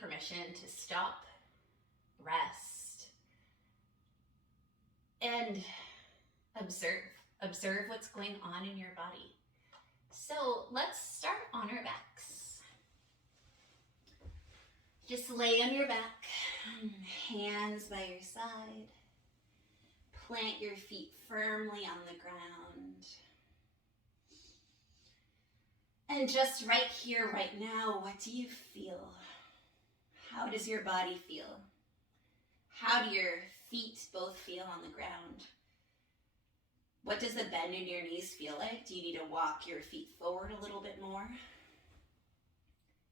permission to stop, rest, and observe. Observe what's going on in your body. So let's start on our backs. Just lay on your back, hands by your side. Plant your feet firmly on the ground. And just right here, right now, what do you feel? How does your body feel? How do your feet both feel on the ground? What does the bend in your knees feel like? Do you need to walk your feet forward a little bit more?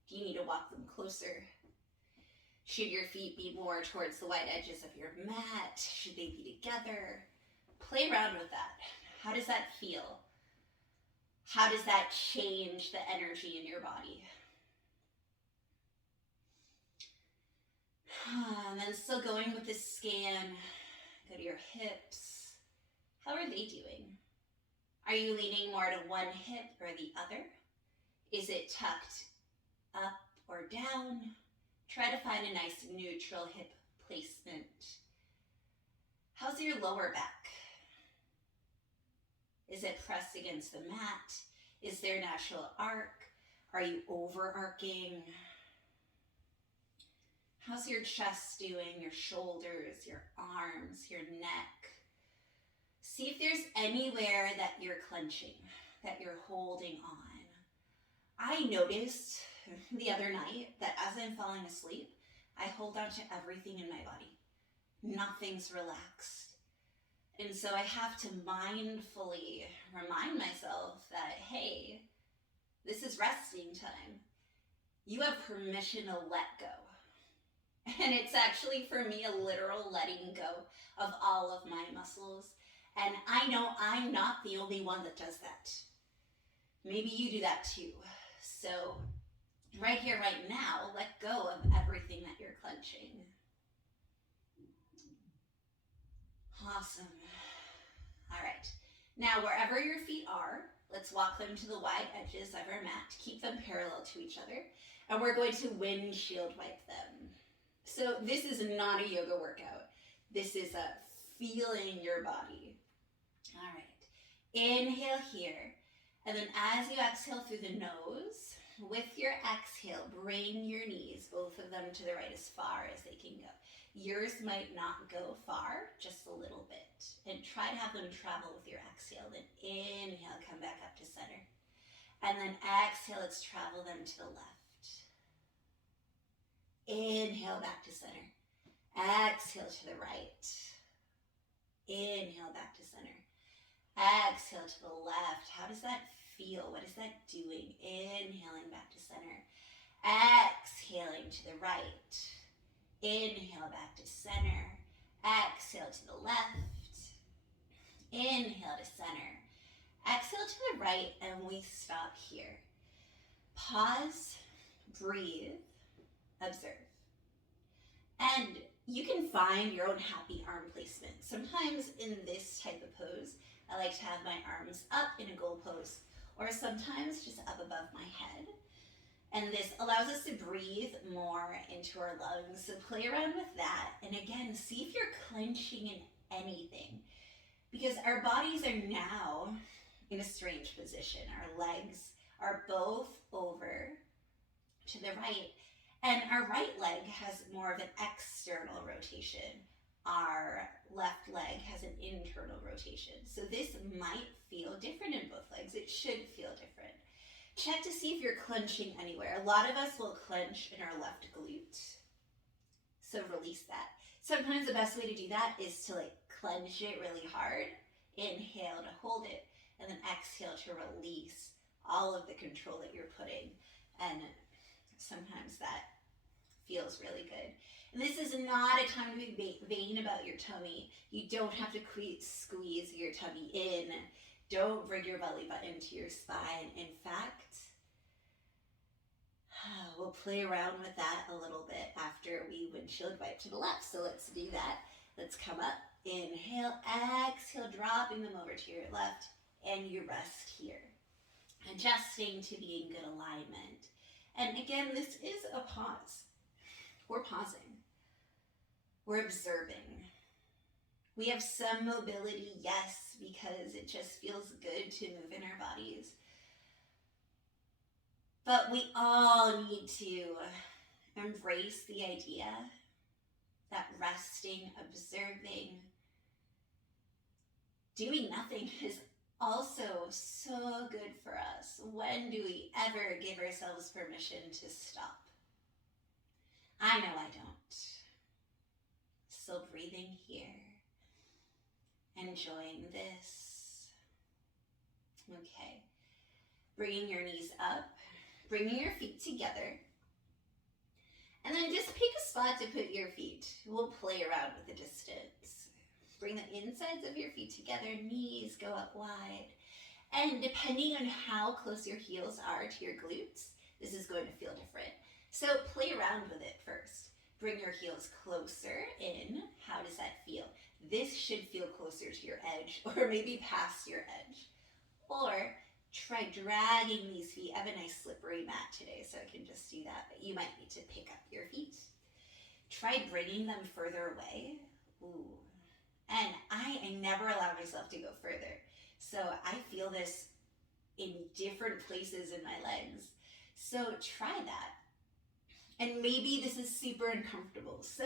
Do you need to walk them closer? Should your feet be more towards the wide edges of your mat? Should they be together? Play around with that. How does that feel? How does that change the energy in your body? And then still going with this scan, go to your hips. How are they doing? Are you leaning more to one hip or the other? Is it tucked up or down? Try to find a nice neutral hip placement. How's your lower back? Is it pressed against the mat? Is there natural arc? Are you overarching? How's your chest doing? Your shoulders, your arms, your neck? See if there's anywhere that you're clenching, that you're holding on. I noticed the other night that as I'm falling asleep, I hold on to everything in my body. Nothing's relaxed. And so I have to mindfully remind myself that, hey, this is resting time. You have permission to let go. And it's actually, for me, a literal letting go of all of my muscles. And I know I'm not the only one that does that. Maybe you do that too. So right here, right now, let go of everything that you're clenching. Awesome. All right. Now, wherever your feet are, let's walk them to the wide edges of our mat. Keep them parallel to each other. And we're going to windshield wipe them. So this is not a yoga workout. This is a feeling your body. All right. Inhale here. And then as you exhale through the nose, with your exhale, bring your knees, both of them to the right as far as they can go. Yours might not go far, just a little bit. And try to have them travel with your exhale. Then inhale, come back up to center. And then exhale, let's travel them to the left. Inhale, back to center. Exhale to the right. Inhale, back to center. Exhale to the left. How does that feel? What is that doing? Inhaling back to center. Exhaling to the right. Inhale back to center. Exhale to the left. Inhale to center. Exhale to the right, and we stop here. Pause, breathe, observe. And you can find your own happy arm placement. Sometimes in this type of pose, I like to have my arms up in a goal pose, or sometimes just up above my head. And this allows us to breathe more into our lungs. So play around with that. And again, see if you're clenching in anything. Because our bodies are now in a strange position. Our legs are both over to the right. And our right leg has more of an external rotation. Our left leg has an internal rotation. So this might feel different in both legs. It should feel different. Check to see if you're clenching anywhere. A lot of us will clench in our left glute. So release that. Sometimes the best way to do that is to clench it really hard. Inhale to hold it, and then exhale to release all of the control that you're putting. And sometimes that feels really good. And this is not a time to be vain about your tummy. You don't have to squeeze your tummy in. Don't bring your belly button to your spine. In fact, we'll play around with that a little bit after we windshield wipe to the left. So let's do that. Let's come up. Inhale, exhale, dropping them over to your left, and you rest here. Adjusting to be in good alignment. And again, this is a pause. We're pausing. We're observing. We have some mobility, yes, because it just feels good to move in our bodies. But we all need to embrace the idea that resting, observing, doing nothing is also so good for us. When do we ever give ourselves permission to stop? I know I don't. Still breathing here, enjoying this. Okay, bringing your knees up, bringing your feet together, and then just pick a spot to put your feet. We'll play around with the distance. Bring the insides of your feet together, knees go up wide. And depending on how close your heels are to your glutes, this is going to feel different. So play around with it first. Bring your heels closer in. How does that feel? This should feel closer to your edge or maybe past your edge. Or try dragging these feet. I have a nice slippery mat today, so I can just do that, but you might need to pick up your feet. Try bringing them further away. Ooh. And I never allow myself to go further. So I feel this in different places in my legs. So try that. And maybe this is super uncomfortable. So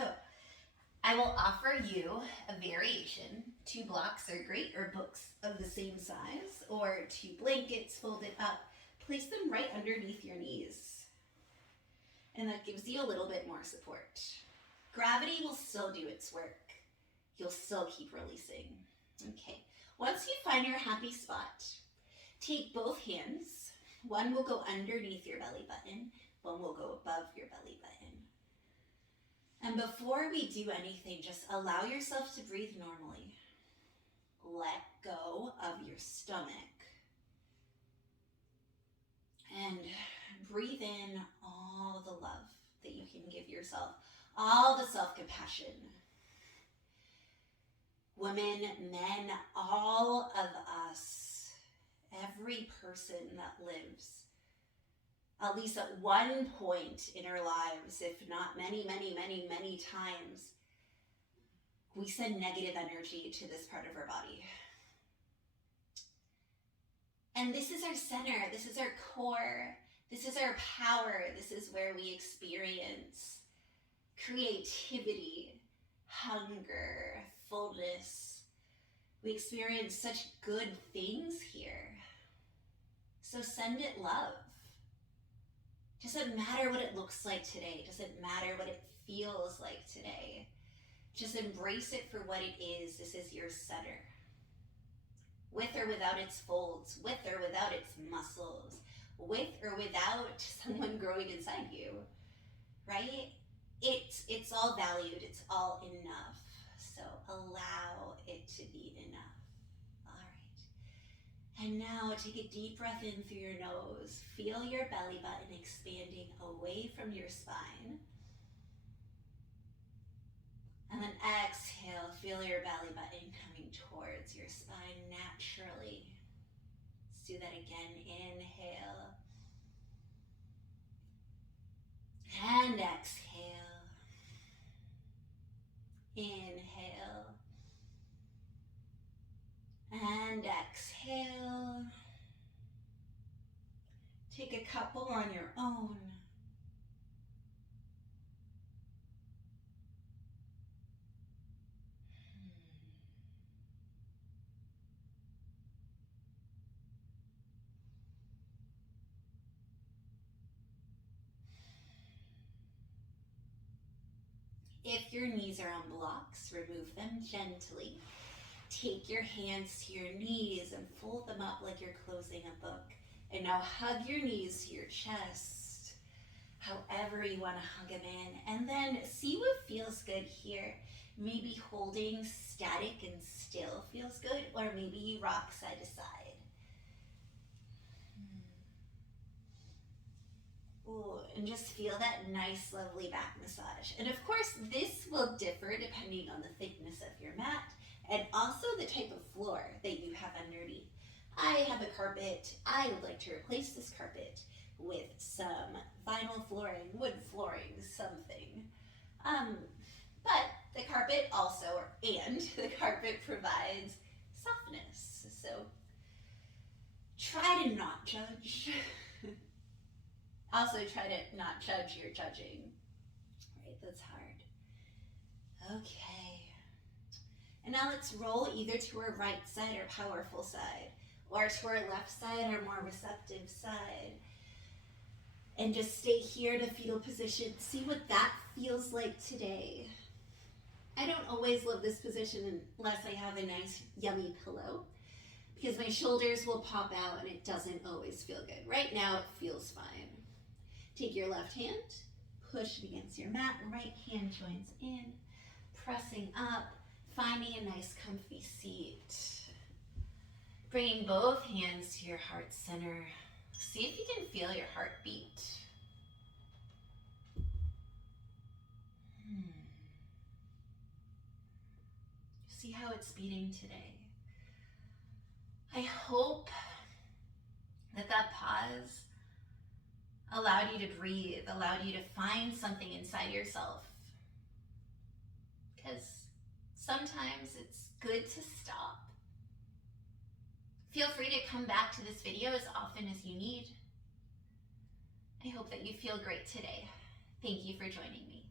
I will offer you a variation. 2 blocks are great, or books of the same size, or 2 blankets folded up. Place them right underneath your knees. And that gives you a little bit more support. Gravity will still do its work. You'll still keep releasing. Okay, once you find your happy spot, take both hands. One will go underneath your belly button, one will go above your belly button. And before we do anything, just allow yourself to breathe normally. Let go of your stomach. And breathe in all the love that you can give yourself, all the self-compassion. Women, men, all of us, every person that lives, at least at one point in our lives, if not many, many, many, many times, we send negative energy to this part of our body. And this is our center, this is our core, this is our power, this is where we experience creativity, hunger, fullness. We experience such good things here. So send it love. Doesn't matter what it looks like today. Doesn't matter what it feels like today. Just embrace it for what it is. This is your center. With or without its folds, with or without its muscles, with or without someone growing inside you, right? It's all valued, it's all enough. So allow it to be enough. All right. And now take a deep breath in through your nose. Feel your belly button expanding away from your spine. And then exhale, feel your belly button coming towards your spine naturally. Let's do that again. Inhale. And exhale. Inhale. And exhale. Take a couple on your own. If your knees are on blocks, remove them gently. Take your hands to your knees and fold them up like you're closing a book. And now hug your knees to your chest, however you want to hug them in. And then see what feels good here. Maybe holding static and still feels good, or maybe you rock side to side. Ooh, and just feel that nice, lovely back massage. And of course, this will differ depending on the thickness of your mat and also the type of floor that you have underneath. I have a carpet. I would like to replace this carpet with some vinyl flooring, wood flooring, something. But the carpet also, the carpet provides softness. So try to not judge. Also try to not judge your judging. Right, that's hard. Okay. And now let's roll either to our right side or powerful side, or to our left side or more receptive side. And just stay here in a fetal position. See what that feels like today. I don't always love this position unless I have a nice, yummy pillow, because my shoulders will pop out and it doesn't always feel good. Right now it feels fine. Take your left hand, push it against your mat, right hand joins in, pressing up, finding a nice comfy seat. Bringing both hands to your heart center. See if you can feel your heartbeat. See how it's beating today. I hope that pause allowed you to breathe, allowed you to find something inside yourself. Because sometimes it's good to stop. Feel free to come back to this video as often as you need. I hope that you feel great today. Thank you for joining me.